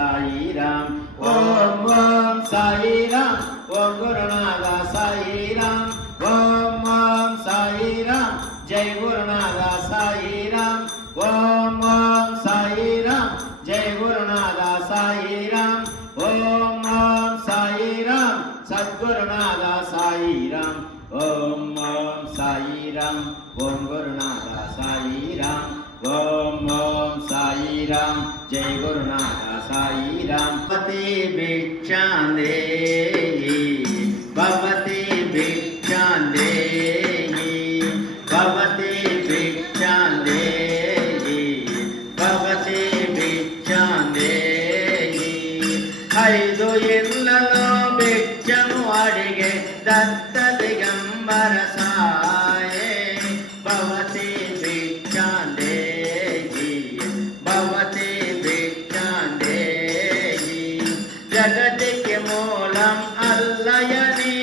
సాయి రామ్. ఓం ఓం సాయి రామ్. ఓం గురునాథ సాయి రామ్. ఓం ఓం సాయి రామ్. జై గురునాథ సాయి రామ్. ఓం ఓం సాయి రామ్. జై గురునాథ సాయి రామ్. ఓం ఓం సాయి రామ్. సద్గురునాథ సాయి రామ్. ఓం ఓం సాయి రామ్. ఓం గురునాథ సాయి రామ్. ఓం ఓం సాయి రామ్. జై గురునాథ సాయి రామ్. భవతి భిక్షాందేహి భవతి భిక్షాందేహి భవతి భిక్షాందేహి భవతి భిక్షాందేహి. ఐదు ఇళ్లలో భిక్షము అడిగే దత్త దిగంబర సాయే భవతి భిక్షాందేహి భవతి భిక్షాందేహి. జగతికి మూలం అల్లయని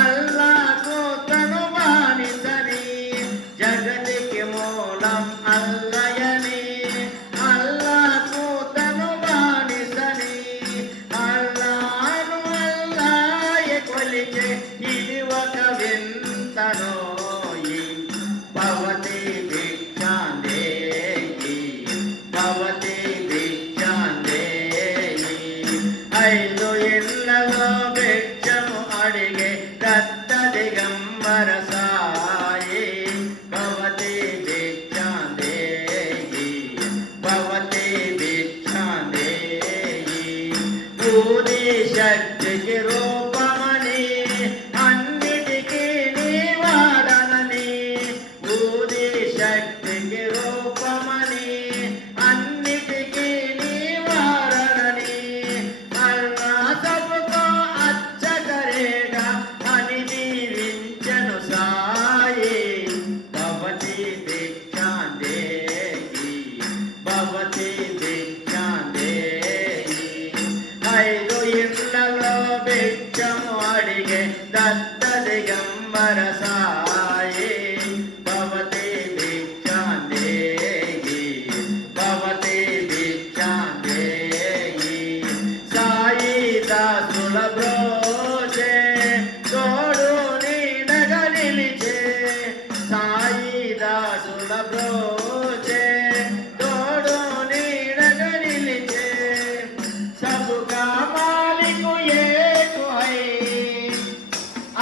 అల్లాకు తను బానిసని. జగతికి మూలం అల్లయని అల్లాకు తను బానిసని. అల్లాను అల్లాయ కొలిచే ఇది ఒక వింతనోయి. భవతి భిక్షాందేహి భవతి భిక్షాందేహి. ఐదు ఇళ్లలో భిక్షము అడిగే దత్త దిగంబర సాయి భవతి భిక్షాందేహి భవతి భిక్షాందేహి. భూది శక్తికి రూపమని అన్నిటికీ నీవాడనని. భూది శక్తికి రూపమని అన్నిటికీ నీవాడనని. అల్లా సబుతో అచ్చ కరేగా అని దీవించను సాయి భవతి భిక్షాందేహి భవతి భిక్షాందేహి. ఐదు ఇళ్లలో భిక్షము అడిగే దత్త దిగంబర సాయి భవతి భిక్షాందేహి భవతి భిక్షాందేహి. సాయి దాసుల బ్రోచే తోడు నీడగా నిలిచే. సాయి దాసుల బ్రోచే తోడు నీడగా నిలిచే. సబుకా మాలికు ఏకు హై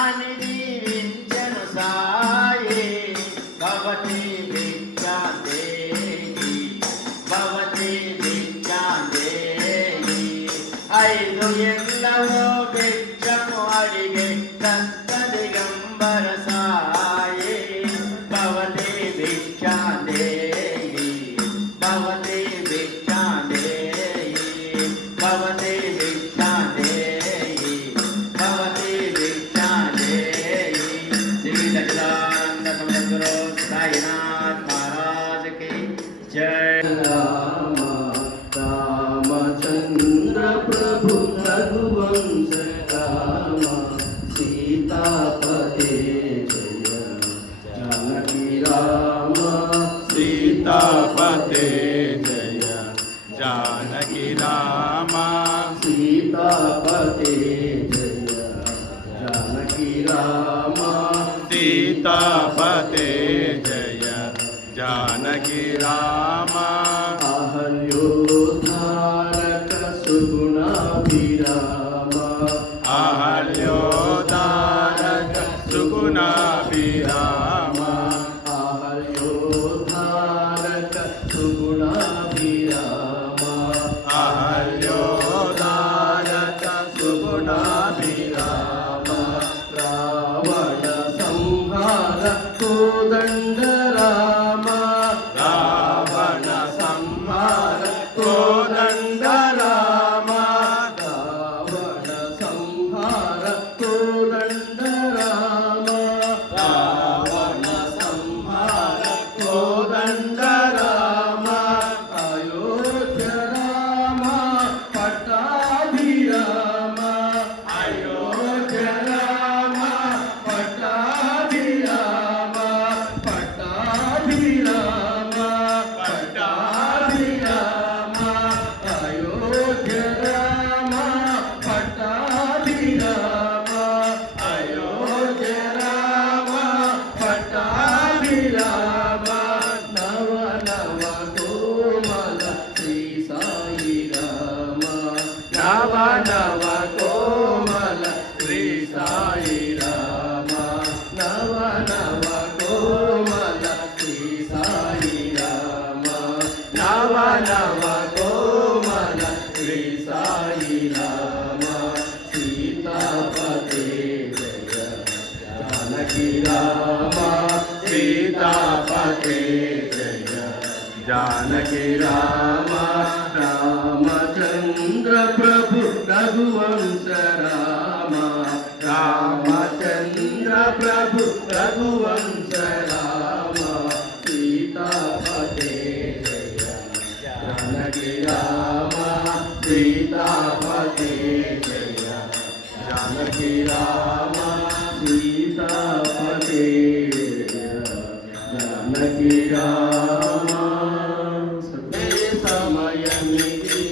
అని దీవించను సాయి భవతి భిక్షాందేహి భవతి భిక్షాందేహి. ఐదు ఇళ్లలో భిక్షము అడిగే దత్త దిగంబర సాయి భవతి భిక్షాందేహి భవతి భిక్షాందేహి భవతి భిక్షాందేహి భవతి భిక్షాందేహి. శ్రీ సచ్చిదానంద సమద్గురు సాయినాథ్ మహారాజ్ కి జై. రామ రామచంద్ర ప్రభు రఘువంశ రామ సీతాపతే జయ జానకి రామ సీతాపతే జయ జానకి రామ సీతాపతే జయ జానకి రామ సీతాపతే జయ జానకి రామ. అహల్యోద్ధారక సుగుణాభిరామ అహల్యోదారక సుగుణాభిరామ అహల్యోద్ధారక సుగుణాభిరామ అహల్యోదారక సుగుణాభిరామ. రావణ సంహార కోదండ రామ రావణ సంహార కోదండ రామ. రావణ नव नव कोमल श्री साई राम नव नव कोमल श्री साई राम नव नव कोमल श्री साई राम सीतापते जय जानकी राम सीतापते जय जानकी राम रामचंद्र प्रभु रघुवंश राम रामचंद्र प्रभु रघुवंश राम सीतापते जय जानकी राम सीतापते जय जानकी राम सीतापते जानकी राम సమయమిది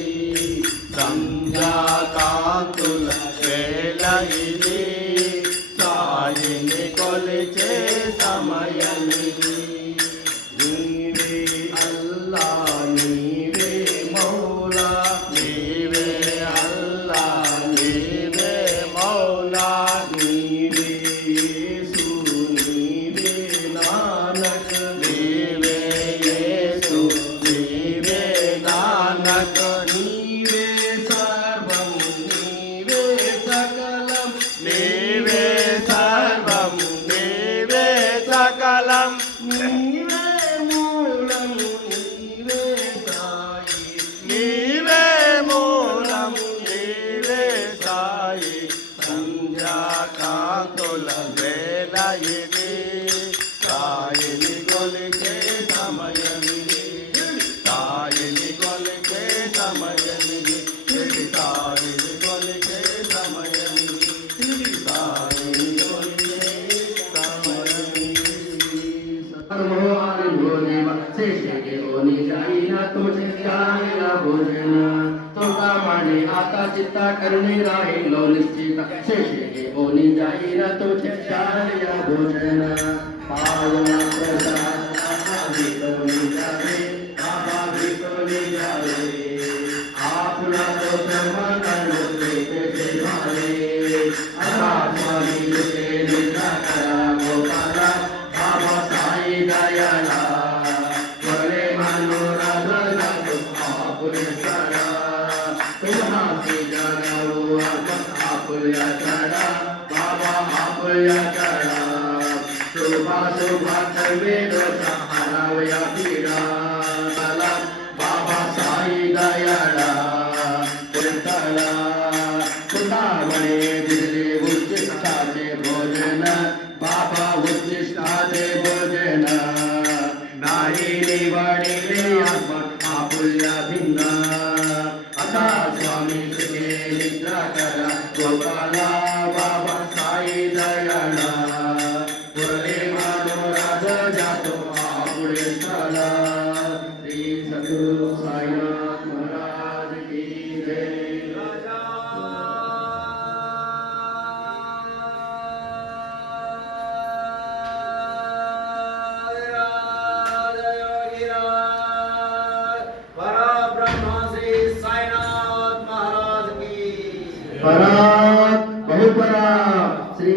సంధ్యాకాంతుల వేళ ఇది సాయిని కొలిచే సమయమిది నీవే అల్లా నీవే మౌలా నీవే అల్లా నీవే మౌలా నీవే యేసు నీవే నానక్ నీవే యేసు నీవే నానక్ నీవే సర్వం నీవే సకలం నీవే సర్వం నీవే సకలం నీవే మూలం నీవే సాయి నీవే మూలం నీవే సాయి సంధ్యాకాంతుల వేళ ఇది సాయిని కొలిచే సమయమిది సాయిని కొలిచే సమయమిది సాయిని కొలిచే సమయమిది సాయిని కొలిచే సమయమిది आता चित्ता करणे राहिलो निश्चित शेषे ओनी जाईना तो चित्ताया भोजन पावना प्रसाद जावे बाबा विकली जावे आपला तो श्रमण से भाले असा स्वामी लुटे निद्रा करा गोपाला बाबा साई दयाला वरे मानो राधा तो आपुले सारा तुम्हासी जगावो आपुल्या चढा बाबा आपुल्या चढा शोभा शोभा कर्मे दोषा हरावया पीडा चला बाबा साई दयाळा पुरतला तुला म्हणे दिले उच्चिष्टाचे भोजन बाबा उच्चिष्टाचे भोजन नाही निवडिले आपण आपुल्या भिन्न आता स्वामी सुखे निद्रा करा गोपाला बाबा साई दयाळा पुरले मानो राज जातो आपुळे चला श्री सद्गुरु साईनाथ महाराज की जय परात बहुपरात श्री